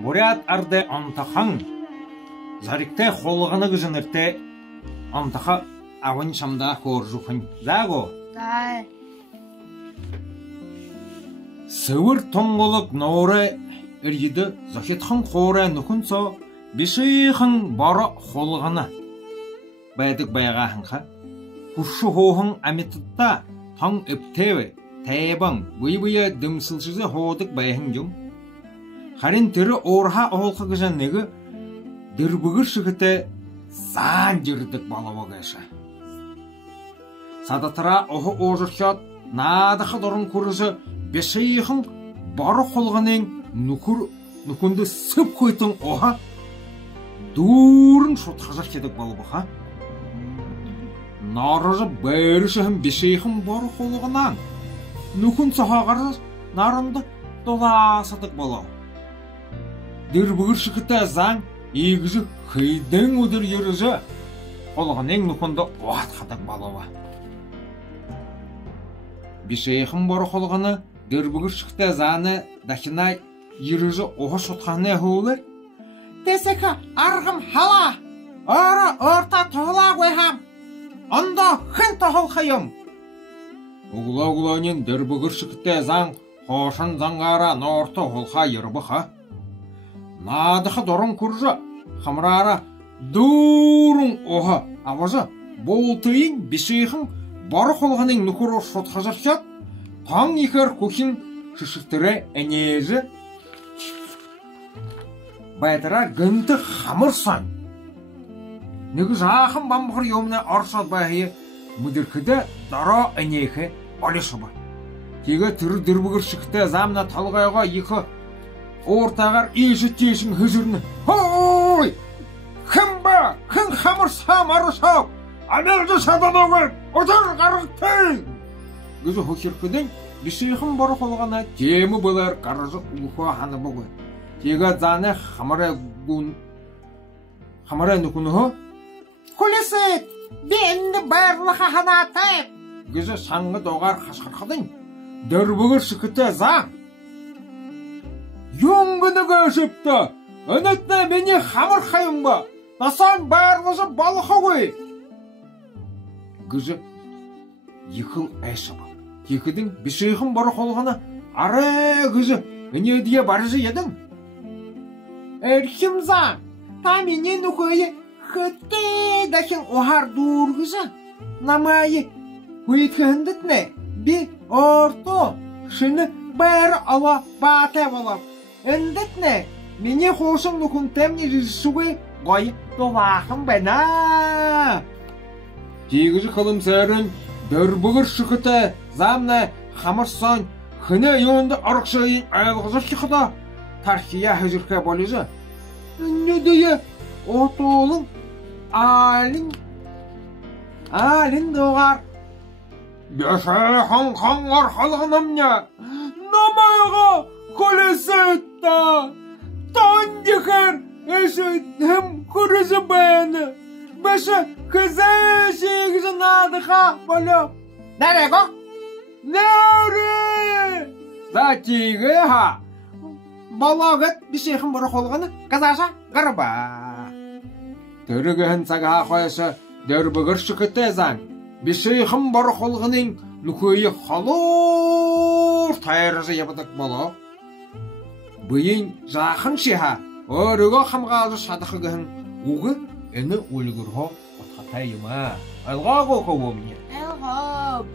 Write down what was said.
Бурят арды антахан. Зарикте холганы гыжынырте антаха авын шамда хоржухын. Заго? Да. Сөвір тоңғылық науры үргеді захетхан қоры нүкінсо бішейхін бары холганы. Байдық байғахынға. Күші хоғын әметітта таң өптеуі, тәйбан, бұй-бұйы дымсылшызы хоғдық байғын жүң. Харин түрі орха оғылқы күжаннегі дүрбігір шықыты сан жүрдік балауы кәші. Садатыра оғы оғыршат надықы дұрын көрісі бешейхін бары қолғанын нүкінді сүп көйтін оға дұрын шотқажар кедік балауыға. Нарыжы бәрішіхін бешейхін бары қолғанан нүкін сағағарыз нарынды доласыдық балау. Дүрбігір шықыты заң егізі қайдың өдір ерізі қолғанын нүкінді оғатқадық балауы. Бешейхін бары қолғаны дүрбігір шықыты заңы дақына ерізі оға шотқаны әхуылыр. Десекі арғым хала, ұры орта тұғыла қойхам. Анда хын тахыл қайым. Уғла-уғланен дүрбігір шықытты заң қошын заңғара норты ғылға ербіға. Надықы дұрын күржі, қымрара дұрын оға авазы болтыйын бешейхін бары қолғының нүкірі шотқажаршат, таң екер көкін шышықтыры әнезі. Байтыра гынты қамырсан. Негі жақын бамбығыр еміне аршат байы мүдіркіді дара әнекі алешы бар. Тегі түрі дүрбігір шықты замна талғайға екі ортағар еші тешін хүзіріні. Хой! Кім ба? Кім қамырсам арышау? Амелді садан оғыр! Отыр қарғыттың! Күзі хокеркідің бешейхін бары қолғана темі болар қарызы ұлыққа ханы бұғы. Тегі заны қамара нүкіні хо? Колесет! Бенді барлыға ханатайып! Күзі саңғы доғар қашқарқадың. Дүрбігір шықыты заң. Юңгіні көшіпті. Өнетіне мені қамыр қайын ба. Насан барлығы балықы қой. Күзі екіл әші ба. Екідің бешейхін бары қолғаны ары күзі өнедіе барыжы едің. Әркім заң. Та менен үкөйі Хытты дахин оғар дұрғызы. Намайы өйткендітіне би орто шыны бәрі ала баты болап. Әндітіне мене қошың нүкін тәміне жызшуы ғайы долақым бәна. Тегізі қылым сәрін дүрбігір шықыты замны қамырсан хыны йонды арықшайын айлғызы шықыда тархия хызырқа болызы. Нүдейі отолың Алин доғар. Бешейхін қаңғар қалғынымне. Намайға колесетті. Тандекер әшетім күрізі бәні. Бәші күзі шегізі надыға болып. Нәре қо? Нәре! Затигі ха. Балағыт бешейхін бұры қолғаны қазаша ғарба. Түрігін саға қойшы дүрбігір шықыты заң. Бешейхін бары қолғының нүкөйі қалур тайырызы ебідік болу. Бұйын жақын шеха, өрігі қамғалы шадықығын ұғы әні өлігір ғо отқа тайыма. Әлға қоқы өміне. Әлғап.